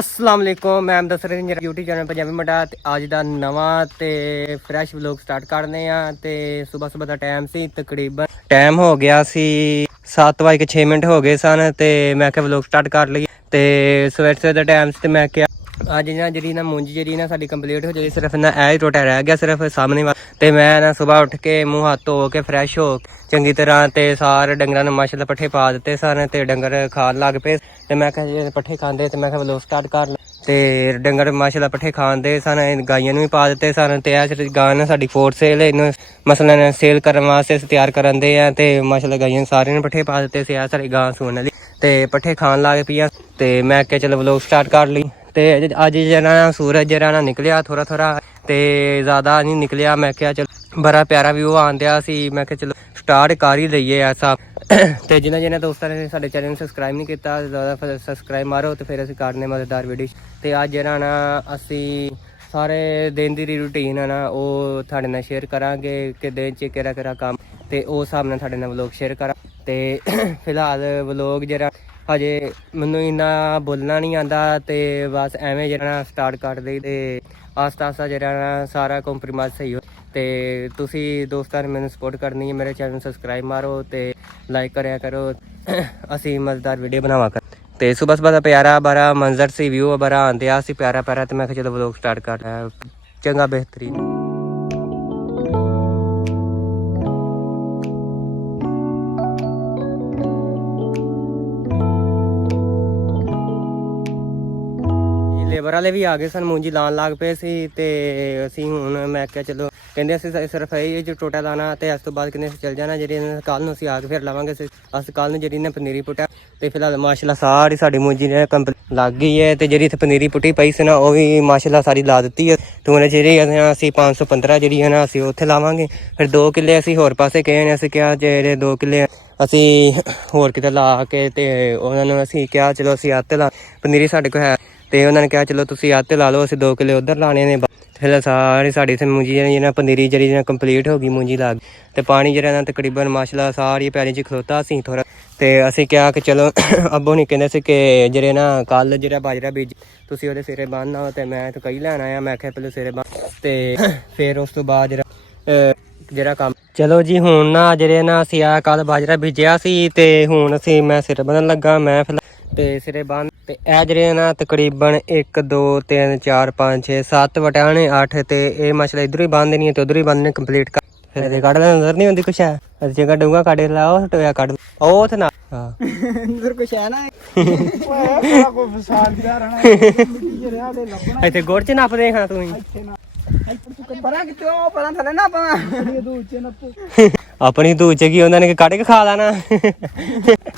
अस्सलाम वालेकुम मैं दस रहे मेरा यूट्यूब चैनल पंजाबी मुंडा ते अज दा नवां ते फ्रैश व्लॉग स्टार्ट करने आ ते सुबह दा टाइम सी तकरीबन टाइम हो गया सी 7:06 हो गए सन ते मैं क्या व्लॉग स्टार्ट कर ली ते सवेरे दा टाइम ते मैं क्या ਅੱਜ ਨਾ ਜਿਹੜੀ ਨਾ ਮੁੰਜੀ ਜਿਹੜੀ ਨਾ ਸਾਡੀ ਕੰਪਲੀਟ ਹੋ ਜਾਈ ਸਿਰਫ ਨਾ ਇਹ ਹੀ ਟੋਟਾ ਰਹਿ ਗਿਆ ਸਿਰਫ ਸਾਹਮਣੇ ਤੇ ਮੈਂ ਨਾ ਸਵੇਰ ਉੱਠ ਕੇ ਮੂੰਹ ਹੱਥ ਧੋ ਕੇ ਫਰੈਸ਼ ਹੋ ਚੰਗੀ ਤਰ੍ਹਾਂ ਤੇ ਸਾਰੇ ਡੰਗਰਾਂ ਨੂੰ ਮਾਸ਼ਾਅੱਲਾ ਪੱਠੇ ਪਾ ਦਿੱਤੇ ਸਨ ਤੇ ਡੰਗਰ ਖਾਣ ਲੱਗ ਪਏ ਤੇ ਮੈਂ ਕਿਹਾ ਜੇ ਪੱਠੇ ਖਾਂਦੇ ਤੇ ਮੈਂ ਕਿਹਾ ਵਲੋਗ ਸਟਾਰਟ ਕਰ ਲ ਤੇ ਡੰਗਰ ਮਾਸ਼ਾਅੱਲਾ ਪੱਠੇ ਖਾਂਦੇ ਸਨ ਗਾਈਆਂ ਨੂੰ ਵੀ ਪਾ ਦਿੱਤੇ ਸਨ ਤੇ ਇਹ ਗਾਂ ਨਾ ਸਾਡੀ ਫੋਰ ਸੇਲ ਇਹਨੂੰ ਮਸਲਨ ਸੇਲ ਕਰਨ ਵਾਸਤੇ ਤਿਆਰ ਕਰਨ ਦੇ ਆ ਤੇ ਮਾਸ਼ਾਅੱਲਾ ਗਾਈਆਂ ਸਾਰਿਆਂ ਨੂੰ ਪੱਠੇ ਪਾ ਦਿੱਤੇ ਸੀ ਆ ਸਾਡੀ ਗਾਂ ਸੂਣ ਵਾਲੀ ਤੇ ਪੱਠੇ ਖਾਣ ਲੱਗ ਪਈਆਂ ਤੇ ਮੈਂ ਕਿਹਾ ਚਲੋ ਵਲੋਗ ਸਟਾਰਟ ਕਰ ਲਈ ਤੇ ਅੱਜ ਜਿਹੜਾ ਸੂਰਜ ਜਿਹੜਾ ਨਾ ਨਿਕਲਿਆ ਥੋੜਾ ਤੇ ਜ਼ਿਆਦਾ ਨਹੀਂ ਨਿਕਲਿਆ ਮੈਂ ਕਿਹਾ ਚਲੋ ਬੜਾ ਪਿਆਰਾ ਵਿਊ ਆਉਂਦਿਆ ਸੀ ਮੈਂ ਕਿਹਾ ਚਲੋ ਸਟਾਰਟ ਕਰ ਹੀ ਲਈਏ ਐਸਾ ਤੇ ਜਿਨ੍ਹਾਂ ਦੋਸਤਾਂ ਨੇ ਸਾਡੇ ਚੈਨਲ ਨੂੰ ਸਬਸਕ੍ਰਾਈਬ ਨਹੀਂ ਕੀਤਾ ਜ਼ਿਆਦਾ ਸਬਸਕ੍ਰਾਈਬ ਮਾਰੋ ਤੇ ਫਿਰ ਅਸੀਂ ਕਰਨੇ ਮਜ਼ੇਦਾਰ ਵੀਡੀਓ ਤੇ ਅੱਜ ਜਿਹੜਾ ਨਾ ਅਸੀਂ ਸਾਰੇ ਦਿਨ ਦੀ ਰੂਟੀਨ ਹੈ ਨਾ ਉਹ ਤੁਹਾਡੇ ਨਾਲ ਸ਼ੇਅਰ ਕਰਾਂਗੇ ਕਿ ਦਿਨ 'ਚ ਕਿਹੜਾ ਕੰਮ ਤੇ ਉਸ ਹਿਸਾਬ ਨਾਲ ਤੁਹਾਡੇ ਨਾਲ ਵਲੋਗ ਸ਼ੇਅਰ ਕਰਾਂ ਤੇ ਫਿਲਹਾਲ ਵਲੋਗ ਜਿਹੜਾ ਹਜੇ ਮੈਨੂੰ ਇੰਨਾ ਬੋਲਣਾ ਨਹੀਂ ਆਉਂਦਾ ਤੇ ਬਸ ਐਵੇਂ ਜਿਹੜਾ ਸਟਾਰਟ ਕਰ ਲਈ ਤੇ ਆਸਤਾ ਜਿਹੜਾ ਨਾ ਸਾਰਾ ਕੰਪਰੋਮਾਈਜ਼ ਸਹੀ ਹੋ ਤੇ ਤੁਸੀਂ ਦੋਸਤਾਂ ਨੇ ਮੈਨੂੰ ਸਪੋਰਟ ਕਰਨੀ ਹੈ ਮੇਰੇ ਚੈਨਲ ਨੂੰ ਸਬਸਕ੍ਰਾਈਬ ਮਾਰੋ ਤੇ ਲਾਈਕ ਕਰਿਆ ਕਰੋ ਅਸੀਂ ਮਜ਼ੇਦਾਰ ਵੀਡੀਓ ਬਣਾਵਾ ਕਰ ਤੇ ਸੁਬਹ ਦਾ ਪਿਆਰਾ ਬੜਾ ਮੰਜ਼ਰ ਸੀ ਵਿਊ ਬੜਾ ਆਉਂਦਿਆ ਸੀ ਪਿਆਰਾ ਤੇ ਮੈਂ ਕਿਹਾ ਚਲੋ ਵਲੋਗ ਸਟਾਰਟ ਕਰ ਚੰਗਾ ਬਿਹਤਰੀਨ ਲੇਬਰ ਵਾਲੇ ਵੀ ਆ ਗਏ ਸਨ ਮੂੰਜੀ ਲਾਉਣ ਲੱਗ ਪਏ ਸੀ ਤੇ ਅਸੀਂ ਹੁਣ ਮੈਂ ਕਿਹਾ ਚਲੋ ਕਹਿੰਦੇ ਅਸੀਂ ਸਿਰਫ ਇਹ ਜੋ ਟੋਟਾ ਲਾਉਣਾ ਤੇ ਇਸ ਤੋਂ ਬਾਅਦ ਕਹਿੰਦੇ ਅਸੀਂ ਚੱਲ ਜਾਣਾ ਜਿਹੜੀ ਕੱਲ ਨੂੰ ਅਸੀਂ ਆ ਕੇ ਫਿਰ ਲਾਵਾਂਗੇ ਅਸੀਂ ਕੱਲ ਨੂੰ ਜਿਹੜੀ ਨੇ ਪਨੀਰੀ ਪੁੱਟਿਆ ਤੇ ਫਿਲਹਾਲ ਮਾਸ਼ਾਅੱਲਾ ਸਾਰੀ ਸਾਡੀ ਮੂੰਜੀ ਨੇ ਕੰਪਲੀਟ ਲੱਗ ਗਈ ਹੈ ਤੇ ਜਿਹੜੀ ਇੱਥੇ ਪਨੀਰੀ ਪੁੱਟੀ ਪਈ ਸੀ ਨਾ ਉਹ ਵੀ ਮਾਸ਼ਾਅੱਲਾ ਸਾਰੀ ਲਾ ਦਿੱਤੀ ਹੈ ਤੇ ਹੁਣ ਜਿਹੜੀ ਅਸੀਂ 515 ਜਿਹੜੀ ਹੈ ਨਾ ਅਸੀਂ ਉੱਥੇ ਲਾਵਾਂਗੇ ਫਿਰ 2 ਕਿੱਲੇ ਅਸੀਂ ਹੋਰ ਪਾਸੇ ਕਹੇ ਨੇ ਅਸੀਂ ਕਿਹਾ ਜਿਹੜੇ 2 ਕਿੱਲੇ ਅਸੀਂ ਹੋਰ ਕਿਤੇ ਲਾ ਕੇ ਤੇ ਉਹਨਾਂ ਨੂੰ ਅਸੀਂ ਕਿਹਾ ਚਲੋ ਅਸੀਂ ਆਤੇ ਲਾ ਪਨੀਰੀ ਸਾਡੇ ਕੋਲ ਹੈ ਤੇ ਉਹਨਾਂ ਨੇ ਕਿਹਾ ਚਲੋ ਤੁਸੀਂ ਆਤੇ ਲਾ ਲਓ ਅਸੀਂ 2 ਕਿੱਲੇ ਉੱਧਰ ਲਾਣੇ ਨੇ ਫਿਰ ਸਾਰੀ ਸਾਡੀ ਇੱਥੇ ਮੂੰਜੀ ਜਿਹੜੀ ਨਾ ਪਨੀਰੀ ਜਿਹੜੀ ਨਾ ਕੰਪਲੀਟ ਹੋ ਗਈ ਮੂੰਜੀ ਲਾ ਗਈ ਤੇ ਪਾਣੀ ਜਿਹੜਾ ਨਾ ਤਕਰੀਬਨ ਮਾਸ਼ਾਅੱਲਾ ਸਾਰੀ ਪੈਲੀ 'ਚ ਖਲੋਤਾ ਸੀ ਥੋੜ੍ਹਾ ਤੇ ਅਸੀਂ ਕਿਹਾ ਕਿ ਚਲੋ ਅੱਬੂ ਨਹੀਂ ਕਹਿੰਦੇ ਸੀ ਕਿ ਜਿਹੜੇ ਨਾ ਕੱਲ ਜਿਹੜਾ ਬਾਜਰਾ ਬੀਜ ਤੁਸੀਂ ਉਹਦੇ ਸਿਰੇ ਬੰਨ੍ਹਣਾ ਤੇ ਮੈਂ ਤਾਂ ਕਈ ਲੈਣ ਆਇਆ ਮੈਂ ਕਿਹਾ ਪਹਿਲੇ ਸਿਰੇ ਬੰਨ੍ਹ ਤੇ ਫਿਰ ਉਸ ਤੋਂ ਬਾਅਦ ਜਿਹੜਾ ਕੰਮ ਚਲੋ ਜੀ ਹੁਣ ਨਾ ਜਿਹੜੇ ਨਾ ਅਸੀਂ ਆ ਕੱਲ ਬਾਜਰਾ ਬੀਜਿਆ ਸੀ ਤੇ ਹੁਣ ਅਸੀਂ ਮੈਂ ਸਿਰੇ ਬੰਨ੍ਹਣ ਲੱਗਾ ਮੈਂ ਫਿਰ ਤੇ ਸਿਰੇ ਬੰਨ ਤੇ ਇਹ ਜਿਹੜੇ ਨਾ ਤਕਰੀਬਨ 1 2 3 4 5 6 7 ਵਟਾਣੇ 8 ਤੇ ਇਹ ਮਸਲਾ ਇਧਰੋਂ ਹੀ ਬੰਨ ਦੇਣੀ ਹੈ ਤੇ ਉਧਰੋਂ ਹੀ ਬੰਨਣੇ ਕੰਪਲੀਟ ਕਰ ਫਿਰ ਇਹਦੇ ਕੱਢ ਲੈਣ ਨਜ਼ਰ ਨਹੀਂ ਹੁੰਦੀ ਕੁਛ ਹੈ ਅਸੀਂ ਜਗ੍ਹਾ ਡੂੰਗਾ ਕੱਢ ਲਾਓ ਟੋਇਆ ਕੱਢ ਉਹ ਤੇ ਨਾ ਹਾਂ ਅੰਦਰ ਕੁਛ ਹੈ ਨਾ ਓਏ ਕੋਈ ਫਸਾਦ ਜਿਹਾ ਰਹਿਣਾ ਮਿੱਟੀ ਰਿਹਾ ਤੇ ਲੱਭਣਾ ਇੱਥੇ ਗੋੜ ਚ ਨੱਪਦੇ ਹਾਂ ਤੂੰ ਇੱਥੇ ਨਾ ਪਰਾਂ ਕਿਉਂ ਪਰਾਂ ਥੱਲੇ ਨਾ ਆਪਾਂ ਆਪਣੀ ਧੂਚ ਕੀ ਉਹਨਾਂ ਨੇ ਕੱਢ ਕੇ ਖਾ ਲੈਣਾ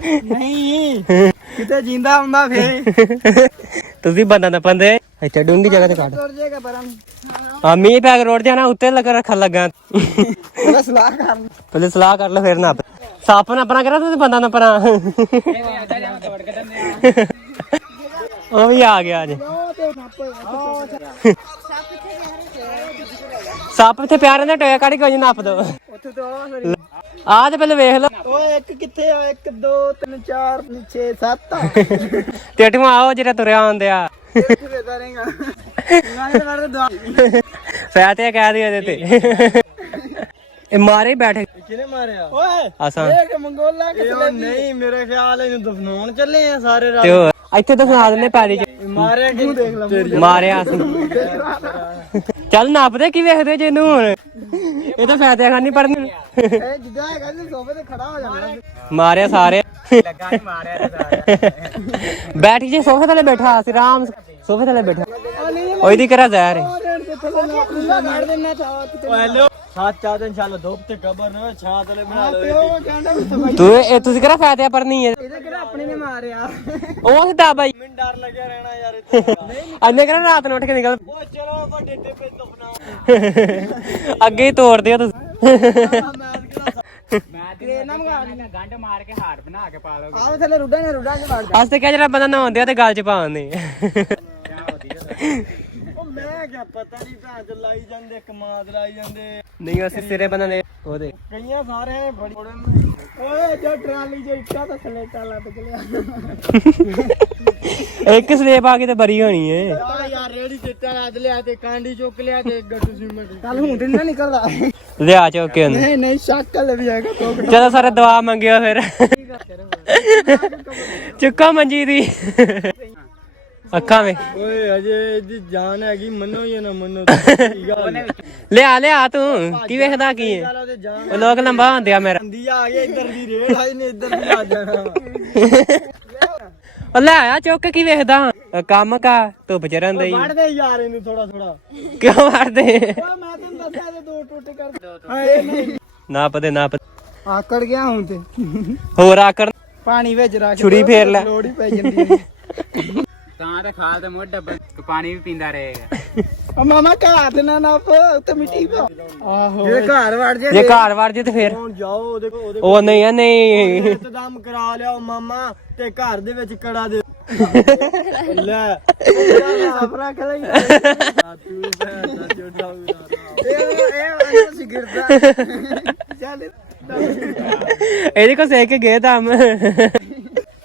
ਨਹੀਂ ਕਿਤੇ ਜਿੰਦਾ ਹੁੰਦਾ ਫੇਰ ਤੁਸੀਂ ਬੰਦਾ ਨਾ ਪੰਦੇ ਇੱਥੇ ਡੂੰਗੀ ਜਗ੍ਹਾ ਤੇ ਕੱਢ ਹਾਂ ਮੀਂਹ ਪੈ ਕੇ ਰੋਡ ਜਾਣਾ ਉੱਤੇ ਲੱਗਾ ਰੱਖਣ ਲੱਗਾ ਪਹਿਲੇ ਸਲਾਹ ਕਰ ਲੈ ਫੇਰ ਨਾ ਸਾਪ ਨਾ ਪਰਾਂ ਕਰਾ ਤੁਸੀਂ ਬੰਦਾ ਨਾ ਪਰਾਂ ਉਹ ਵੀ ਆ ਗਿਆ ਅੱਜ ਸੱਪ ਇੱਥੇ ਪਿਆ ਰਹਿੰਦਾ ਟੋਇਆ ਕੱਢ ਕੇ ਨੱਪ ਦੋ ਆ ਤੇ ਪਹਿਲੇ ਵੇਖ ਲਓ ਓਏ ਇੱਕ ਕਿੱਥੇ ਆ 1 2 3 4 6 7 ਤੇ ਅਠਵਾਂ ਆਓ ਜਿਹੜਾ ਤੁਰਿਆ ਆਉਂਦਿਆ ਫੈਤੇ ਕਹਿ ਦੇ ਇਹਦੇ ਤੇ ਇਹ ਮਾਰੇ ਬੈਠੇ ਕਿਹਨੇ ਮਾਰਿਆ ਓਏ ਅਸਾਂ ਇਹ ਮੰਗੋਲਾ ਕਿੱਥੇ ਨਹੀਂ ਮੇਰੇ ਖਿਆਲ ਇਹਨੂੰ ਦਫਨਾਉਣ ਚੱਲੇ ਆ ਸਾਰੇ ਰਾਤ ਇੱਥੇ ਦਫਨਾ ਦਿੰਦੇ ਪੈਰੀ ਚ ਮਾਰਿਆ ਕਿਉਂ ਦੇਖ ਲੈ ਮਾਰਿਆ ਚੱਲ ਨਾਪਦੇ ਕੀ ਵੇਖਦੇ ਜੇ ਇਹਨੂੰ ਹੁਣ ਇਹ ਤਾਂ ਫਾਇਦਾ ਖਾਨੀ ਪੜਨੀ ਇਹ ਜਿੱਦਾਂ ਹੈਗਾ ਸੋਫੇ ਤੇ ਖੜਾ ਹੋ ਜਾਣਾ ਮਾਰਿਆ ਸਾਰੇ ਲੱਗਾ ਹੀ ਮਾਰਿਆ ਸਾਰੇ ਬੈਠ ਜੇ ਸੋਫੇ ਥੱਲੇ ਬੈਠਾ ਸੀ ਆਰਾਮ ਸੋਫੇ ਥੱਲੇ ਬੈਠਾ ਉਹਦੀ ਕਰਾ ਜ਼ਹਿਰ ਮਾਰ ਦੇਣਾ ਚਾਹ ਸਾਥ ਚਾਹ ਇਨਸ਼ਾਅੱਲਾ ਧੁੱਪ ਤੇ ਕਬਰ ਨਾ ਛਾਂ ਥੱਲੇ ਬਣਾ ਲਓ ਤੂੰ ਇਹ ਤੁਸੀਂ ਕਿਹੜਾ ਫਾਇਦਾ ਪੜਨੀ ਹੈ ਇਹਦੇ ਕਿਹੜਾ ਆਪਣੇ ਨੇ ਮਾਰਿਆ ਉਹ ਸਿੱਧਾ ਬਾਈ ਮੈਨੂੰ ਡਰ ਲੱਗਿਆ ਰਹਿਣਾ ਯਾਰ ਇੱਥੇ ਅੰਨੇ ਕਿਹੜਾ ਰਾਤ ਨੂੰ ਉੱਠ ਕੇ ਨਿਕਲ ਉਹ ਚਲੋ ਵੱਡੇ ਟਿੱਪੇ ਦਫਨਾਓ ਅੱਗੇ ਹੀ ਤੋੜ ਦਿਓ ਤੁਸੀਂ ਮੈਂ ਤੇ ਨਾ ਮੰਗਾ ਲੈਣਾ ਗੰਢ ਮਾਰ ਕੇ ਹਾਰ ਬਣਾ ਕੇ ਪਾ ਲਓਗੇ ਆਹ ਥੱਲੇ ਰੁੱਡਾ ਚ ਮਾਰ ਦੇ ਅੱਜ ਤੇ ਕਿਹਾ ਜਿਹੜਾ ਬੰਦਾ ਨਹਾਉਂਦੇ ਤੇ ਗਲ ਚ ਪਾਉਂਦੇ ਮੈਂ ਕਿਹਾ ਪਤਾ ਨਹੀਂ ਭੈਣ ਚ ਲਾਈ ਜਾਂਦੇ ਕਮਾਦ ਲਾਈ ਜਾਂਦੇ ਨਹੀਂ ਅਸੀਂ ਸਿਰੇ ਬਣਾਣੇ ਉਹਦੇ ਕਈਆਂ ਸਾਰਿਆਂ ਨੇ ਬੜੀ ਓਏ ਜੋ ਟਰਾਲੀ ਚ ਇੱਟਾਂ ਤਾਂ ਥੱਲੇ ਟਾਲਾ ਨਿਕਲਿਆ ਇੱਕ ਸਲੇਬ ਆ ਕੇ ਤੇ ਬਰੀ ਹੋਣੀ ਏ ਯਾਰ ਰੇੜੀ ਚਿੱਟਾ ਲੱਦ ਲਿਆ ਤੇ ਕਾਂਡੀ ਚੁੱਕ ਲਿਆ ਤੇ ਗੱਟੂ ਸੀਮੈਂਟ ਕੱਲ ਹੁਣ ਤੇ ਨਾ ਨਿਕਲਦਾ ਲਿਆ ਚੁੱਕੇ ਉਹਨੂੰ ਨਹੀਂ ਨਹੀਂ ਸ਼ੱਕਲ ਵੀ ਹੈਗਾ ਤੋਂ ਚਲੋ ਸਾਰੇ ਦੁਆ ਮੰਗਿਓ ਫਿਰ ਚੁੱਕਾ ਮੰਜੀ ਦੀ ਅੱਖਾਂ ਵੇ ਓਏ ਅਜੇ ਇਹਦੀ ਜਾਨ ਹੈਗੀ ਮੰਨੋ ਜਾਂ ਨਾ ਮੰਨੋ ਲਿਆ ਤੂੰ ਕੀ ਵੇਖਦਾ ਕੀ ਹੈ ਉਹ ਲੋਕ ਲੰਬਾ ਹੁੰਦੇ ਆ ਮੇਰਾ ਅੰਦੀ ਆ ਗਿਆ ਇੱਧਰ ਦੀ ਰੇੜ ਆਈ ਨੇ ਇੱਧਰ ਦੀ ਆ ਜਾਣਾ ਉਹ ਲੈ ਆ ਚੁੱਕ ਕੀ ਵੇਖਦਾ ਕੰਮ ਕਾ ਧੁੱਪ ਚ ਰਹਿੰਦਾ ਹੀ ਵੜ ਦੇ ਯਾਰ ਇਹਨੂੰ ਥੋੜਾ ਥੋੜਾ ਕਿਉਂ ਮਾਰਦੇ ਓਏ ਮੈਂ ਤੈਨੂੰ ਦੱਸਿਆ ਤੇ ਦੋ ਟੁੱਟ ਕਰ ਹਾਏ ਨਹੀਂ ਨਾ ਆਕੜ ਗਿਆ ਹੁਣ ਤੇ ਹੋਰ ਆਕੜ ਪਾਣੀ ਵਿੱਚ ਰੱਖ ਛੁਰੀ ਫੇਰ ਲੈ ਲੋੜ ਹੀ ਪੈ ਜਾਂਦੀ ਹੈ ਤਾਂ ਤੇ ਖਾਲ ਤੇ ਮੋਢਾ ਪਾਣੀ ਵੀ ਪੀਂਦਾ ਰਹੇਗਾ ਆ ਮਾਮਾ ਘਾਟ ਨਾ ਨਾ ਤੇ ਮਿੱਟੀ ਪਾ ਆਹੋ ਜੇ ਘਰ ਵੜ ਜੇ ਜੇ ਘਰ ਵੜ ਜੇ ਤੇ ਫੇਰ ਹੁਣ ਜਾਓ ਉਹਦੇ ਕੋਲ ਉਹ ਨਹੀਂ ਇੰਤਜ਼ਾਮ ਕਰਾ ਲਿਆਓ ਮਾਮਾ ਤੇ ਘਰ ਦੇ ਵਿੱਚ ਕੜਾ ਦੇ ਲੈ ਆਪ ਰੱਖ ਲਈ ਤੂੰ ਭੈਣਾ ਚੋਟਾ ਇਹ ਅਸੀਂ ਗਿਰਦਾ ਚੱਲ ਇਹਦੇ ਕੋ ਸੇਕ ਕੇ ਗਏ ਤਾਂ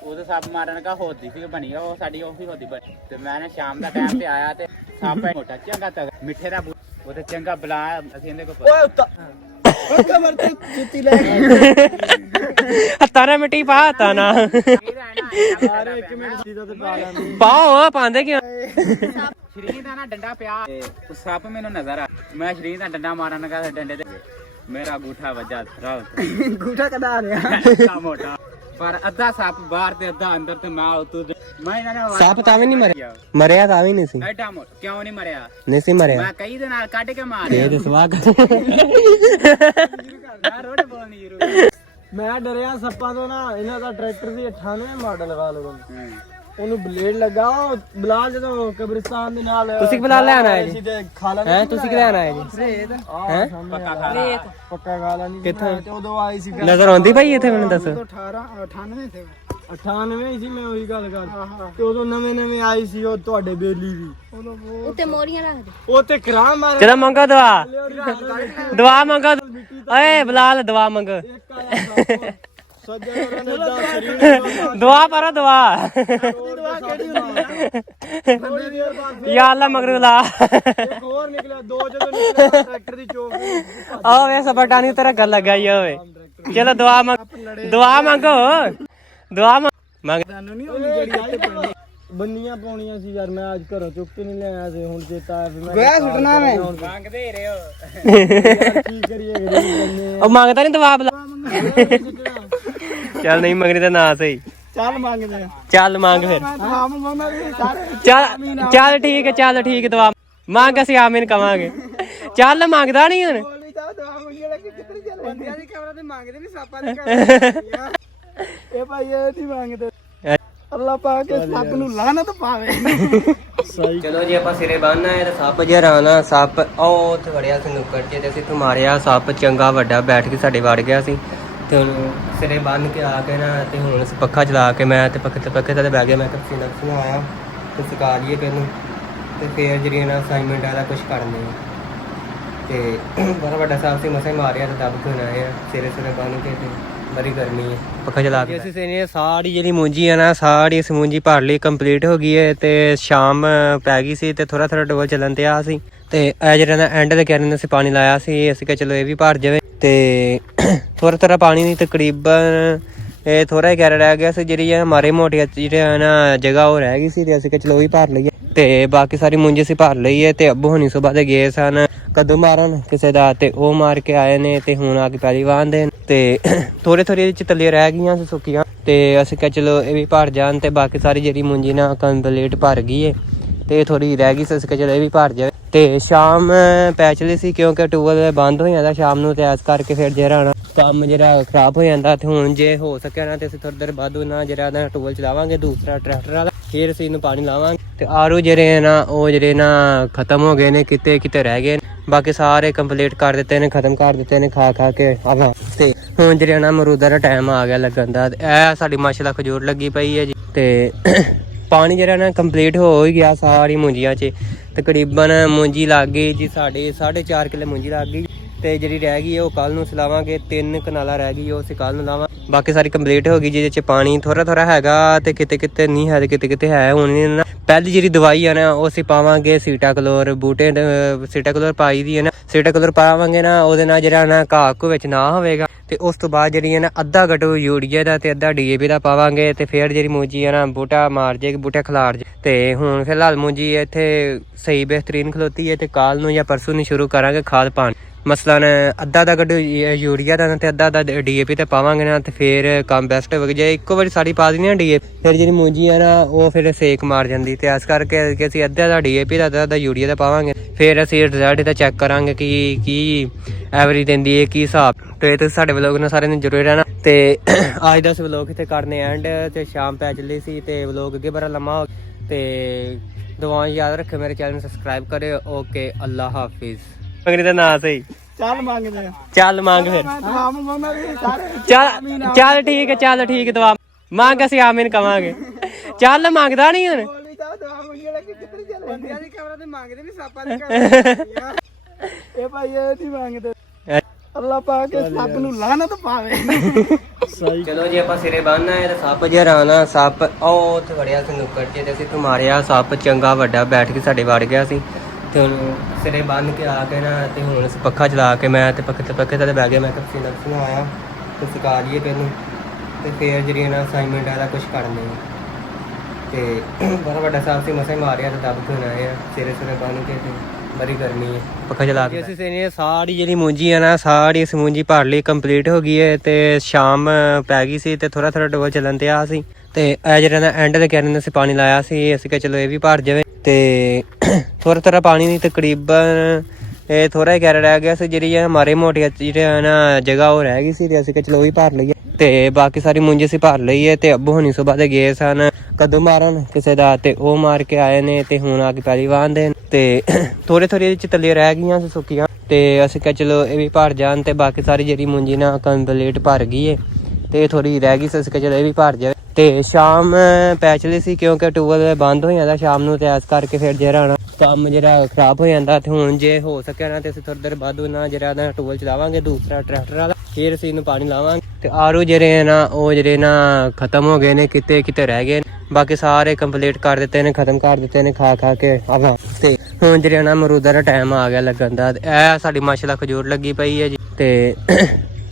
ਉਹਦੇ ਸੱਪ ਮਾਰਨ ਦਾ ਹੋਦੀ ਸੀ ਬਣੀ ਉਹ ਸਾਡੀ ਉਹ ਹੋਦੀ ਬਣੀ ਤੇ ਮੈਂ ਨਾ ਸ਼ਾਮ ਦਾ ਟਾਈਮ ਤੇ ਆਇਆ ਤੇ ਸੱਪ ਮੋਟਾ ਚੰਗਾ ਤੱਕ ਮਿੱਠੇ ਦਾ ਉਹ ਤੇ ਚੰਗਾ ਬੁਲਾ ਅਸੀਂ ਇਹਦੇ ਕੋਲ ਓਏ ਉੱਤਾ ਓ ਕਮਰ ਤੇ ਜੁੱਤੀ ਲੈ ਹੱਥਾਂ ਨਾਲ ਮਿੱਟੀ ਪਾ ਹੱਥਾਂ ਨਾਲ ਸਾਰੇ ਇੱਕ ਮਿੰਟ ਦੀ ਤਾਂ ਪਾ ਲੈਂਦੇ ਪਾਓ ਪਾਉਂਦੇ ਕਿਉਂ ਸ਼ਰੀਰ ਦਾ ਨਾ ਡੰਡਾ ਪਿਆ ਉਹ ਸੱਪ ਮੈਨੂੰ ਨਜ਼ਰ ਆ ਮੈਂ ਸ਼ਰੀਰ ਦਾ ਡੰਡਾ ਮਾਰਨ ਲੱਗਾ ਡੰਡੇ ਤੇ ਮੇਰਾ ਅੰਗੂਠਾ ਵੱਜਾ ਰਾਹ ਅੰਗੂਠਾ ਕਢਾ ਰਿਹਾ ਮੋਟਾ ਪਰ ਅੱਧਾ ਸੱਪ ਬਾਹਰ ਤੇ ਅੱਧਾ ਅੰਦਰ ਤੇ ਮੈਂ ਉਤੋਂ ਮੈਂ ਇਹਨਾਂ ਨੇ ਸੱਪ ਤਾਂ ਵੀ ਨਹੀਂ ਮਰਿਆ ਤਾਂ ਵੀ ਨਹੀਂ ਸੀ ਐਡਾ ਮੋਟ ਕਿਉਂ ਨਹੀਂ ਮਰਿਆ ਨਹੀਂ ਸੀ ਮਰਿਆ ਮੈਂ ਕਈ ਦੇ ਨਾਲ ਕੱਢ ਕੇ ਮਾਰਿਆ ਇਹ ਸਵਾਗ ਮੈਂ ਰੋਡ ਬੋਲਣੀ ਜ਼ਰੂਰ ਮੈਂ ਡਰਿਆ ਸੱਪਾਂ ਤੋਂ ਨਾ ਇਹਨਾਂ ਦਾ ਟਰੈਕਟਰ ਦੀ 98 ਮਾਡਲ ਵਾਲਾ ਉਹਨੂੰ ਬਲੇਡ ਲੱਗਾ ਉਹ ਬਲਾਲ ਜਦੋਂ ਕਬਰਿਸਤਾਨ ਦੇ ਨਾਲ ਤੁਸੀਂ ਬਲਾਲ ਲੈਣ ਆਏ ਜੀ ਤੇ ਖਾਲਾ ਹੈ ਤੁਸੀਂ ਕਿ ਲੈਣ ਆਏ ਜੀ ਰੇਤ ਹੈ ਪੱਕਾ ਖਾ ਪੱਕਾ ਖਾਲਾ ਨਹੀਂ ਕਿੱਥੋਂ? ਤੇ ਉਦੋਂ ਆਈ ਸੀ ਨਜ਼ਰ ਆਉਂਦੀ ਭਾਈ ਇੱਥੇ ਮੈਨੂੰ ਦੱਸੋ 98 ਤੇ 98 ਸੀ ਮੈਂ ਉਹੀ ਗੱਲ ਕਰ ਤੇ ਉਦੋਂ ਨਵੇਂ ਆਈ ਸੀ ਉਹ ਤੁਹਾਡੇ ਬੇਲੀ ਵੀ ਉੱਤੇ ਮੋਰੀਆਂ ਰੱਖ ਦੇ ਉਹ ਤੇ ਕਰਾਂ ਮਾਰ ਚਲੋ ਮੰਗੋ ਦੁਆ ਮੰਗੋ ਓਏ ਬਲਾਲ ਦੁਆ ਮੰਗ ਇੱਕ ਆਇਆ ਸੱਜਾ ਨੇ ਦਾ ਸਰੀਰ ਦੁਆ ਪਰੋ ਦੁਆ ਦੁਆ ਕਿਹੜੀ ਹੁੰਦੀ ਆ ਥੋੜੀ ਦੇਰ ਬਾਅਦ ਯਾ ਅੱਲਾ ਮਗਰੂ ਲਾ ਇੱਕ ਹੋਰ ਨਿਕਲਿਆ ਦੋ ਜਦੋਂ ਨਿਕਲਿਆ ਟਰੈਕਟਰ ਦੀ ਚੋਕ ਆ ਵੇ ਸਬਟਾਨੀ ਤੇਰਾ ਗੱਲ ਲੱਗਾ ਹੀ ਓਏ ਚਲੋ ਦੁਆ ਮੰਗੋ ਮੰਗ ਤੁਹਾਨੂੰ ਨਹੀਂ ਉਹਦੀ ਜਿਹੜੀ ਆਈ ਪਿੰਡ ਬੰਨੀਆਂ ਪਾਉਣੀਆਂ ਸੀ ਯਾਰ ਮੈਂ ਅੱਜ ਘਰੋਂ ਚੁੱਕ ਕੇ ਨਹੀਂ ਲਿਆਇਆ ਸੀ ਹੁਣ ਚੇਤਾ ਆ ਮੈਂ ਗਿਆ ਸੁੱਟਣਾ ਮੈਂ ਮੰਗਦੇ ਹੀ ਰਹੋ ਕੀ ਕਰੀਏ ਗਰੀਬ ਬੰਦੇ ਉਹ ਮੰਗਦਾ ਨਹੀਂ ਦੁਆ ਬਲਾ ਚੱਲ ਨਹੀਂ ਮੰਗਣੀ ਤਾਂ ਨਾ ਸਹੀ ਚੱਲ ਮੰਗਦੇ ਆ ਚੱਲ ਮੰਗ ਫਿਰ ਹਾਂ ਮੰਗਣਾ ਵੀ ਸਾਰੇ ਚੱਲ ਠੀਕ ਹੈ ਦੁਆ ਮੰਗ ਅਸੀਂ ਆਮੀਨ ਕਵਾਂਗੇ ਚੱਲ ਮੰਗਦਾ ਨਹੀਂ ਹੁਣ ਬੋਲੀ ਤਾਂ ਦਵਾ ਮੰਗੀ ਲੈ ਕੇ ਕਿੱਧਰ ਚੱਲੇ ਬੰਦਿਆਂ ਦੀ ਕਬਰਾਂ ਤੇ ਮੰਗਦੇ ਨਹੀਂ ਸਾਪਾਂ ਦੀ ਕਬਰਾਂ ਇਹ ਭਾਈ ਇਹ ਨਹੀਂ ਮੰਗਦੇ ਅੱਲਾ ਪਾਕ ਸੱਪ ਨੂੰ ਲਾਨਤ ਪਾਵੇ ਸਹੀ ਚਲੋ ਜੀ ਆਪਾਂ ਸਿਰੇ ਬੰਨ੍ਹਣਾ ਹੈ ਤੇ ਸੱਪ ਜਿਹੜਾ ਆਣਾ ਸੱਪ ਉਹ ਉੱਥੇ ਵੜਿਆ ਸੀ ਨੁੱਕਰ 'ਚ ਤੇ ਅਸੀਂ ਇੱਥੋਂ ਮਾਰਿਆ ਸੱਪ ਚੰਗਾ ਵੱਡਾ ਬੈਠ ਕੇ ਸਾਡੇ ਵੜ ਗਿਆ ਸੀ ਤੇ ਹੁਣ ਸਿਰੇ ਬੰਨ੍ਹ ਕੇ ਆ ਕੇ ਨਾ ਤੇ ਹੁਣ ਅਸੀਂ ਪੱਖਾ ਚਲਾ ਕੇ ਮੈਂ ਤੇ ਪੱਖੇ ਤੇ ਬਹਿ ਗਿਆ ਮੈਂ ਕਿਹਾ ਪਸੀਨਾ ਆਇਆ ਤੇ ਸੁਕਾ ਲਈਏ ਪਹਿਲਾਂ ਤੇ ਫੇਰ ਜਿਹੜੀ ਨਾ ਅਸਾਈਨਮੈਂਟ ਵਾਲਾ ਕੁਝ ਕਰਨੀ ਤੇ ਬੜਾ ਵੱਡਾ ਸੱਪ ਸੀ ਮਸਾਂ ਮਾਰਿਆ ਤੇ ਦੱਬ ਕੇ ਆਏ ਆ ਸਿਰੇ ਬੰਨ੍ਹ ਕੇ ਤੇ ਬੜੀ ਗਰਮੀ ਹੈ ਪੱਖਾ ਚਲਾ ਕੇ ਅਸੀਂ ਸੇਨੇ ਸਾਰੀ ਜਿਹੜੀ ਮੂੰਜੀ ਹੈ ਨਾ ਸਾਰੀ ਇਸ ਮੂੰਜੀ ਭਰ ਲਈ ਕੰਪਲੀਟ ਹੋ ਗਈ ਹੈ ਤੇ ਸ਼ਾਮ ਪੈ ਗਈ ਸੀ ਤੇ ਥੋੜਾ ਡੋਲ ਚੱਲਣ ਤੇ ਆ ਸੀ ਤੇ ਇਹ ਜਿਹੜਾ ਨਾ ਐਂਡ ਦੇ ਕਿਨਾਰੇ ਅਸੀਂ ਪਾਣੀ ਲਾਇਆ ਸੀ ਅਸੀਂ ਕਿਹਾ ਚਲੋ ਇਹ ਵੀ ਭਰ ਜਾਵੇ ਤੇ ਥੋੜਾ ਪਾਣੀ ਨਹੀਂ ਤਕਰੀਬਨ ਇਹ ਥੋੜਾ ਹੀ ਕਹਿ ਰਹਿ ਗਿਆ ਸੀ ਜਿਹੜੀ ਆ ਮਾਰੇ ਮੋਟੀਆਂ ਜਿਹੜੇ ਨਾ ਜਗ੍ਹਾ ਉਹ ਰਹਿ ਗਈ ਸੀ ਤੇ ਅਸੀਂ ਕਿਹਾ ਚਲੋ ਉਹ ਵੀ ਭਰ ਲਈਏ ਤੇ ਬਾਕੀ ਸਾਰੀ ਮੂੰਜੀ ਅਸੀਂ ਭਰ ਲਈ ਹੈ ਤੇ ਅੱਬੂ ਹੁਣੀ ਸੁਬਾਹ ਦੇ ਗਏ ਸਨ ਕਦੋਂ ਮਾਰਨ ਕਿਸੇ ਦਾ ਤੇ ਉਹ ਮਾਰ ਕੇ ਆਏ ਨੇ ਤੇ ਹੁਣ ਆ ਕੇ ਪਹਿਲੀ ਵਾਂਦੇ ਤੇ ਥੋੜੇ ਚ ਤਲੀਆਂ ਰਹਿ ਗਈਆਂ ਸੀ ਸੁੱਕੀਆਂ ਤੇ ਅਸੀਂ ਕਿਹਾ ਚਲੋ ਇਹ ਵੀ ਭਰ ਜਾਣ ਤੇ ਬਾਕੀ ਸਾਰੀ ਜਿਹੜੀ ਮੂੰਜੀ ਨਾ ਕੰਪਲੀਟ ਭਰ ਗਈ ਏ ਤੇ ਥੋੜੀ ਰਹਿ ਗਈ ਸੀ ਅਸੀਂ ਕਿਹਾ ਚਲੋ ਇਹ ਵੀ ਭਰ ਜਾਵੇ ਤੇ ਸ਼ਾਮ ਪੈ ਚਲੀ ਸੀ ਕਿਉਂਕਿ ਟਿਊਬਵੈੱਲ ਬੰਦ ਹੋ ਜਾਂਦਾ ਸ਼ਾਮ ਨੂੰ ਤੇ ਇਸ ਕਰਕੇ ਫਿਰ ਜਿਹੜਾ ਕੰਮ ਜਿਹੜਾ ਖਰਾਬ ਹੋ ਜਾਂਦਾ ਤੇ ਹੁਣ ਜੇ ਹੋ ਸਕਿਆ ਨਾ ਤੇ ਅਸੀਂ ਥੋੜੀ ਦੇਰ ਬਾਅਦ ਨਾ ਜਿਹੜਾ ਨਾ ਟਿਊਬਵੈੱਲ ਚਲਾਵਾਂਗੇ ਦੂਸਰਾ ਟਰੈਕਟਰ ਵਾਲਾ ਫਿਰ ਅਸੀਂ ਇਹਨੂੰ ਪਾਣੀ ਲਾਵਾਂਗੇ ਤੇ ਆਰੂ ਜਿਹੜੇ ਨਾ ਉਹ ਜਿਹੜੇ ਨਾ ਖਤਮ ਹੋ ਗਏ ਨੇ ਕਿਤੇ ਰਹਿ ਗਏ ਬਾਕੀ ਸਾਰੇ ਕੰਪਲੀਟ ਕਰ ਦਿੱਤੇ ਨੇ ਖਤਮ ਕਰ ਦਿੱਤੇ ਨੇ ਖਾ ਕੇ ਆਵਾਂ ਤੇ ਹੁਣ ਜਿਹੜਾ ਨਾ ਅਮਰੂਦਾਂ ਦਾ ਟਾਈਮ ਆ ਗਿਆ ਲੱਗਣ ਦਾ ਇਹ ਸਾਡੀ ਮਾਸ਼ਾਅੱਲਾ ਖਜੂਰ ਲੱਗੀ ਪਈ ਹੈ ਜੀ ਤੇ ਪਾਣੀ ਜਿਹੜਾ ਨਾ ਕੰਪਲੀਟ ਹੋ ਹੀ ਗਿਆ ਸਾਰੀ ਮੂੰਜੀਆਂ 'ਚ ਤਕਰੀਬਨ ਮੂੰਜੀ ਲੱਗ ਗਈ ਜੀ ਸਾਡੇ 4.5 ਕਿੱਲੇ ਮੂੰਜੀ ਲੱਗ ਗਈ ਤੇ ਜਿਹੜੀ ਰਹਿ ਗਈ ਉਹ ਕੱਲ ਨੂੰ ਸਲਾਵਾਂਗੇ। 3 ਕਨਾਲਾਂ ਰਹਿ ਗਈ ਉਹ ਅਸੀਂ ਕੱਲ ਨੂੰ ਲਾਵਾਂ। ਬਾਕੀ ਸਾਰੀ ਕੰਪਲੀਟ ਹੋ ਗਈ, ਜਿਹਦੇ ਚ ਪਾਣੀ ਥੋੜਾ ਥੋੜਾ ਹੈਗਾ ਤੇ ਕਿਤੇ ਕਿਤੇ ਨਹੀਂ ਹੈ ਤੇ ਕਿਤੇ ਕਿਤੇ ਹੈ। ਹੁਣ ਨਾ ਪਹਿਲੀ ਜਿਹੜੀ ਦਵਾਈ ਆ ਨਾ ਉਹ ਅਸੀਂ ਪਾਵਾਂਗੇ ਸੀਟਾਕਲੋਰ, ਬੂਟੇ ਸੀਟਾਕਲੋਰ ਪਾਈ ਦੀ ਹੈ ਨਾ। ਸੀਟਾਕਲੋਰ ਪਾਵਾਂਗੇ ਨਾ, ਉਹਦੇ ਨਾਲ ਜਿਹੜਾ ਨਾ ਘਾਹ ਘੂ ਵਿੱਚ ਨਾ ਹੋਵੇਗਾ। ਤੇ ਉਸ ਤੋਂ ਬਾਅਦ ਜਿਹੜੀ ਹੈ ਨਾ ਅੱਧਾ ਗਟੂ ਯੂਰੀਆ ਦਾ ਤੇ ਅੱਧਾ DAP ਦਾ ਪਾਵਾਂਗੇ। ਤੇ ਫਿਰ ਜਿਹੜੀ ਮੂੰਜੀ ਹੈ ਨਾ ਬੂਟਾ ਮਾਰ ਜਾਏਗੀ, ਬੂਟਾ ਖਿਲਾਰ ਜੇ। ਤੇ ਹੁਣ ਫਿਲਹਾਲ ਮੂੰਜੀ ਇੱਥੇ ਸਹੀ ਬਿਹਤਰੀਨ ਖਲੋਤੀ ਹੈ ਤੇ ਕੱਲ ਨੂੰ ਜਾਂ ਪਰਸੋਂ ਨੂੰ ਸ਼ੁਰੂ ਕਰਾਂਗੇ ਖਾਦ ਪਾਣ। ਮਸਲਨ ਅੱਧਾ ਦਾ ਗੱਡੂ ਯੂਰੀਆ ਦਾ ਤੇ ਅੱਧਾ ਦਾ DAP ਤੇ ਪਾਵਾਂਗੇ ਨਾ, ਤੇ ਫਿਰ ਕੰਮ ਬੈਸਟ ਹੋ ਜੇ ਇੱਕੋ ਵਾਰੀ ਸਾਰੀ ਪਾ ਦਿੰਦੇ ਆ DAP। ਫਿਰ ਜਿਹੜੀ ਮੂੰਜੀ ਆ ਨਾ ਉਹ ਫਿਰ ਸੇਕ ਮਾਰ ਜਾਂਦੀ, ਤੇ ਇਸ ਕਰਕੇ ਕਿ ਅਸੀਂ ਅੱਧਾ ਦਾ DAP ਦਾ ਅੱਧਾ ਯੂਰੀਆ ਦਾ ਪਾਵਾਂਗੇ। ਫਿਰ ਅਸੀਂ ਰਿਜ਼ਲਟ ਦਾ ਚੈੱਕ ਕਰਾਂਗੇ ਕਿ ਕੀ ਐਵਰੇਜ ਦਿੰਦੀ ਹੈ, ਕੀ ਹਿਸਾਬ। ਤੇ ਤੁਸੀਂ ਸਾਡੇ ਵਲੋਗ ਨਾਲ ਸਾਰਿਆਂ ਨੂੰ ਜ਼ਰੂਰ ਰਹਿਣਾ। ਤੇ ਅੱਜ ਦਾ ਵਲੋਗ ਇੱਥੇ ਕਰਨੇ ਐਂਡ, ਤੇ ਸ਼ਾਮ ਪੈ ਚੱਲੀ ਸੀ ਤੇ ਵਲੋਗ ਅੱਗੇ ਬੜਾ ਲੰਮਾ ਹੋ ਗਿਆ। ਤੇ ਦੁਆਵਾਂ ਯਾਦ ਰੱਖਿਓ, ਮੇਰੇ ਚੈਨਲ ਨੂੰ ਸਬਸਕ੍ਰਾਈਬ ਕਰਿਓ। ਓਕੇ, ਅੱਲਾ ਹਾਫਿਜ਼। ਮੰਗਣੀ ਦਾ ਨਾਂ ਸਹੀ ਚੱਲ ਮੰਗਦੇ ਆ, ਚੱਲ ਮੰਗ ਫਿਰ। ਹਾਂ ਮੰਗਣਾ ਵੀ ਸਾਰੇ ਚੱਲ ਠੀਕ ਹੈ, ਚੱਲ ਠੀਕ ਹੈ, ਦੁਆ ਮੰਗ, ਅਸੀਂ ਆਮੀਨ ਕਵਾਂਗੇ। ਚੱਲ ਮੰਗਦਾ ਨਹੀਂ ਹੁਣ। ਬੋਲੀ ਤਾਂ ਦਵਾ ਮੰਗਣਾ ਕਿ ਕਿੱਥੇ ਚੱਲ ਬੰਦਿਆਂ ਦੀ ਕਮਰਾ ਤੇ ਮੰਗਦੇ ਨਹੀਂ, ਸਾਪਾਂ ਦੀ ਕਮਰਾ। ਇਹ ਭਾਈ ਇਹ ਨਹੀਂ ਮੰਗਦੇ। ਅੱਲਾ ਪਾਕ ਸੱਪ ਨੂੰ ਲਾਨਤ ਪਾਵੇ। ਚਲੋ ਜੀ ਆਪਾਂ ਸਿਰੇ ਬੰਨ੍ਹਣਾ ਹੈ ਤੇ ਸੱਪ ਜਿਹਾ ਰਾਣਾ ਸੱਪ ਉਹ ਉੱਥੇ ਵੜਿਆ ਸੀ ਨੁੱਕਰ 'ਚ, ਤੇ ਅਸੀਂ ਉੱਥੇ ਮਾਰਿਆ। ਸੱਪ ਚੰਗਾ ਵੱਡਾ ਬੈਠ ਕੇ ਸਾਡੇ ਵੜ ਗਿਆ ਸੀ। ਤੇ ਹੁਣ ਸਿਰੇ ਬੰਨ੍ਹ ਕੇ ਆ ਕੇ ਨਾ, ਤੇ ਹੁਣ ਅਸੀਂ ਪੱਖਾ ਚਲਾ ਕੇ ਮੈਂ ਤੇ ਪੱਖੇ ਤੇ ਬਹਿ ਗਿਆ। ਮੈਂ ਕਿਹਾ ਪਸੀਨਾ ਆਇਆ ਤੇ ਸੁਕਾ ਲਈਏ ਤੈਨੂੰ, ਤੇ ਫਿਰ ਜਿਹੜੀ ਨਾ ਅਸਾਈਨਮੈਂਟ ਇਹਦਾ ਕੁਛ ਕਰਨੇ ਆ। ਤੇ ਬੜਾ ਵੱਡਾ ਸੱਪ ਸੀ, ਮਸਾਂ ਹੀ ਮਾਰਿਆ ਤੇ ਦੱਬ ਕੇ ਹੁਣ ਆਏ ਆ ਸਿਰੇ ਬੰਨ੍ਹ ਕੇ। ਤੇ ਬੜੀ ਗਰਮੀ ਹੈ, ਪੱਖਾ ਚਲਾ ਕੇ ਅਸੀਂ ਸਾਰੀ ਜਿਹੜੀ ਮੂੰਜੀ ਆ ਨਾ ਸਾਰੀ ਇਸ ਮੂੰਜੀ ਭਰ ਲਈ, ਕੰਪਲੀਟ ਹੋ ਗਈ ਹੈ। ਤੇ ਸ਼ਾਮ ਪੈ ਗਈ ਸੀ ਤੇ ਥੋੜਾ ਥੋੜਾ ਡੋਲ ਚੱਲਣ ਤੇ ਆ ਸੀ। ਤੇ ਇਹ ਜਿਹੜਾ ਨਾ ਐਂਡ ਦੇ ਕਿਨਾਰੇ ਅਸੀਂ ਪਾਣੀ ਲਾਇਆ ਸੀ, ਅਸੀਂ ਕਿਹਾ ਚਲੋ ਇਹ ਵੀ ਭਰ ਜਾਵੇ। ਤੇ ਥੋੜਾ ਥੋੜਾ ਪਾਣੀ ਨਹੀਂ, ਤਕਰੀਬਨ ਇਹ ਥੋੜਾ ਹੀ ਕਹਿ ਰਹਿ ਗਿਆ ਸੀ। ਜਿਹੜੀ ਮਾਰੇ ਮੋਟੀ ਜਿਹੜੀ ਨਾ ਜਗ੍ਹਾ ਉਹ ਰਹਿ ਗਈ ਸੀ, ਤੇ ਅਸੀਂ ਕਿਹਾ ਚਲੋ ਉਹ ਵੀ ਭਰ ਲਈਏ। ਤੇ ਬਾਕੀ ਸਾਰੀ ਮੂੰਜੀ ਅਸੀਂ ਭਰ ਲਈ ਹੈ। ਤੇ ਅੱਬੂ ਹੁਣੀ ਸੁਬਾਹ ਦੇ ਗਏ ਸਨ ਕਦੋਂ ਮਾਰਨ ਕਿਸੇ ਦਾ, ਤੇ ਉਹ ਮਾਰ ਕੇ ਆਏ ਨੇ। ਤੇ ਹੁਣ ਆ ਕੇ ਪੈਲੀ ਵਾਹੁੰਦੇ ਨੇ। ਤੇ ਥੋੜੇ ਥੋੜੇ ਇਹਦੇ ਚ ਤਲੇ ਰਹਿ ਗਈਆਂ ਸੀ ਸੁੱਕੀਆਂ, ਤੇ ਅਸੀਂ ਕਿਹਾ ਚਲੋ ਇਹ ਵੀ ਭਰ ਜਾਣ। ਤੇ ਬਾਕੀ ਸਾਰੀ ਜਿਹੜੀ ਮੂੰਜੀ ਨਾ ਕੰਪਲੀਟ ਭਰ ਗਈ ਹੈ, ਤੇ ਥੋੜੀ ਰਹਿ ਗਈ ਸੀ, ਅਸੀਂ ਕਿਹਾ ਚਲੋ ਇਹ ਵੀ ਭਰ ਜਾਵੇ। ਤੇ ਸ਼ਾਮ ਪੈ ਚਲੀ ਸੀ ਕਿਉਂਕਿ ਟਿਊਬਵੈਲ ਬੰਦ ਹੋ ਜਾਂਦਾ ਸ਼ਾਮ ਨੂੰ, ਤੇ ਇਸ ਕਰਕੇ ਫਿਰ ਜਿਹੜਾ ਕੰਮ ਜਿਹੜਾ ਖਰਾਬ ਹੋ ਜਾਂਦਾ। ਤੇ ਹੁਣ ਜੇ ਹੋ ਸਕਿਆ ਨਾ ਤੇ ਅਸੀਂ ਥੋੜੀ ਦੇਰ ਬਾਅਦ ਨਾ ਜਿਹੜਾ ਨਾ ਟਿਊਬਵੈਲ ਚਲਾਵਾਂਗੇ ਦੂਸਰਾ ਟਰੈਕਟਰ ਵਾਲਾ, ਫਿਰ ਅਸੀਂ ਇਹਨੂੰ ਪਾਣੀ ਲਾਵਾਂਗੇ। ਤੇ ਆਰੂ ਜਿਹੜੇ ਨਾ ਉਹ ਜਿਹੜੇ ਨਾ ਖਤਮ ਹੋ ਗਏ ਨੇ, ਕਿਤੇ ਕਿਤੇ ਰਹਿ ਗਏ। ਬਾਕੀ ਸਾਰੇ ਕੰਪਲੀਟ ਕਰ ਦਿੱਤੇ ਨੇ, ਖਤਮ ਕਰ ਦਿੱਤੇ ਨੇ ਖਾ ਕੇ ਆਵਾ। ਤੇ ਹੁਣ ਜਿਹੜਾ ਨਾ ਅਮਰੂਦਾਂ ਦਾ ਟਾਈਮ ਆ ਗਿਆ ਲੱਗਣ ਦਾ। ਇਹ ਸਾਡੀ ਮਾਸ਼ਾਅੱਲਾ ਖਜੂਰ ਲੱਗੀ ਪਈ ਹੈ ਜੀ। ਤੇ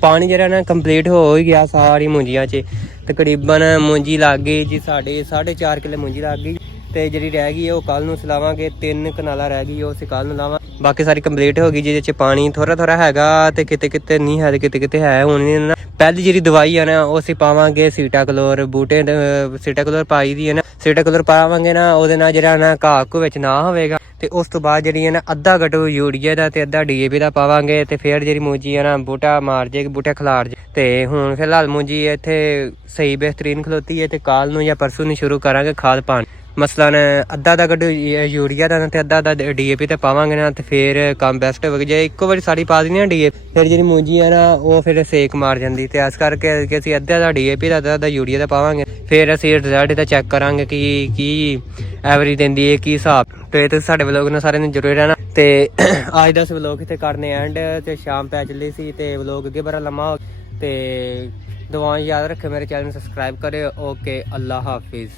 ਪਾਣੀ ਜਿਹੜਾ ਨਾ ਕੰਪਲੀਟ ਹੋ ਹੀ ਗਿਆ ਸਾਰੀ ਮੂੰਜੀਆਂ 'ਚ। ਤਕਰੀਬਨ ਮੂੰਜੀ ਲੱਗ ਗਈ ਜੀ ਸਾਡੇ 4.5 ਕਿੱਲੇ ਮੂੰਜੀ ਲੱਗ ਗਈ। ਤੇ ਜਿਹੜੀ ਰਹਿ ਗਈ ਉਹ ਕੱਲ ਨੂੰ ਸਲਾਵਾਂਗੇ। 3 ਕਨਾਲਾਂ ਰਹਿ ਗਈ ਉਹ ਅਸੀਂ ਕੱਲ ਨੂੰ ਲਾਵਾਂ। ਬਾਕੀ ਸਾਰੀ ਕੰਪਲੀਟ ਹੋ ਗਈ, ਜਿਹਦੇ ਚ ਪਾਣੀ ਥੋੜਾ ਥੋੜਾ ਹੈਗਾ ਤੇ ਕਿਤੇ ਕਿਤੇ ਨਹੀਂ ਹੈ ਤੇ ਕਿਤੇ ਕਿਤੇ ਹੈ। ਹੁਣ ਨਾ ਪਹਿਲੀ ਜਿਹੜੀ ਦਵਾਈ ਆ ਨਾ ਉਹ ਅਸੀਂ ਪਾਵਾਂਗੇ ਸੀਟਾਕਲੋਰ, ਬੂਟੇ ਸੀਟਾਕਲੋਰ ਪਾਈ ਦੀ ਹੈ ਨਾ। ਸੀਟਾਕਲੋਰ ਪਾਵਾਂਗੇ ਨਾ, ਉਹਦੇ ਨਾਲ ਜਿਹੜਾ ਨਾ ਘਾਹ ਘੂ ਵਿੱਚ ਨਾ ਹੋਵੇਗਾ। ਤੇ ਉਸ ਤੋਂ ਬਾਅਦ ਜਿਹੜੀ ਹੈ ਨਾ ਅੱਧਾ ਗਟੂ ਯੂਰੀਆ ਦਾ ਤੇ ਅੱਧਾ DAP ਦਾ ਪਾਵਾਂਗੇ। ਤੇ ਫਿਰ ਜਿਹੜੀ ਮੂੰਜੀ ਆ ਨਾ ਬੂਟਾ ਮਾਰ ਜਾਏਗੀ, ਬੂਟਾ ਖਿਲਾਰ ਜੇ। ਤੇ ਹੁਣ ਫਿਲਹਾਲ ਮੂੰਜੀ ਇੱਥੇ ਸਹੀ ਬਿਹਤਰੀਨ ਖਲੋਤੀ ਹੈ, ਤੇ ਕੱਲ ਨੂੰ ਜਾਂ ਪਰਸੋਂ ਨੂੰ ਸ਼ੁਰੂ ਕਰਾਂਗੇ ਖਾਦ ਪਾਣ। ਮਸਲਨ ਅੱਧਾ ਦਾ ਗੱਡੂ ਯੂਰੀਆ ਦਾ ਤੇ ਅੱਧਾ ਦਾ DAP ਤੇ ਪਾਵਾਂਗੇ ਨਾ, ਤੇ ਫਿਰ ਕੰਮ ਬੈਸਟ ਹੋ ਜੇ ਇੱਕੋ ਵਾਰੀ ਸਾਰੀ ਪਾ ਦਿੰਦੇ ਆ DAP। ਫਿਰ ਜਿਹੜੀ ਮੂੰਜੀ ਆ ਨਾ ਉਹ ਫਿਰ ਸੇਕ ਮਾਰ ਜਾਂਦੀ, ਤੇ ਇਸ ਕਰਕੇ ਕਿ ਅਸੀਂ ਅੱਧਾ ਦਾ DAP ਦਾ ਅੱਧਾ ਯੂਰੀਆ ਦਾ ਪਾਵਾਂਗੇ। ਫਿਰ ਅਸੀਂ ਰਿਜ਼ਲਟ ਦਾ ਚੈੱਕ ਕਰਾਂਗੇ ਕਿ ਕੀ ਐਵਰੇਜ ਦਿੰਦੀ ਹੈ, ਕੀ ਹਿਸਾਬ। ਤੇ ਤੁਸੀਂ ਸਾਡੇ ਵਲੋਗ ਨਾਲ ਸਾਰਿਆਂ ਨੂੰ ਜ਼ਰੂਰ ਰਹਿਣਾ। ਤੇ ਅੱਜ ਦਾ ਵਲੋਗ ਇੱਥੇ ਕਰਨੇ ਐਂਡ, ਤੇ ਸ਼ਾਮ ਪੈ ਚੱਲੀ ਸੀ ਤੇ ਵਲੋਗ ਅੱਗੇ ਬੜਾ ਲੰਮਾ ਹੋ ਗਿਆ। ਤੇ ਦੁਆਵਾਂ ਯਾਦ ਰੱਖਿਓ, ਮੇਰੇ ਚੈਨਲ ਨੂੰ ਸਬਸਕ੍ਰਾਈਬ ਕਰਿਓ। ਓਕੇ, ਅੱਲਾ ਹਾਫਿਜ਼।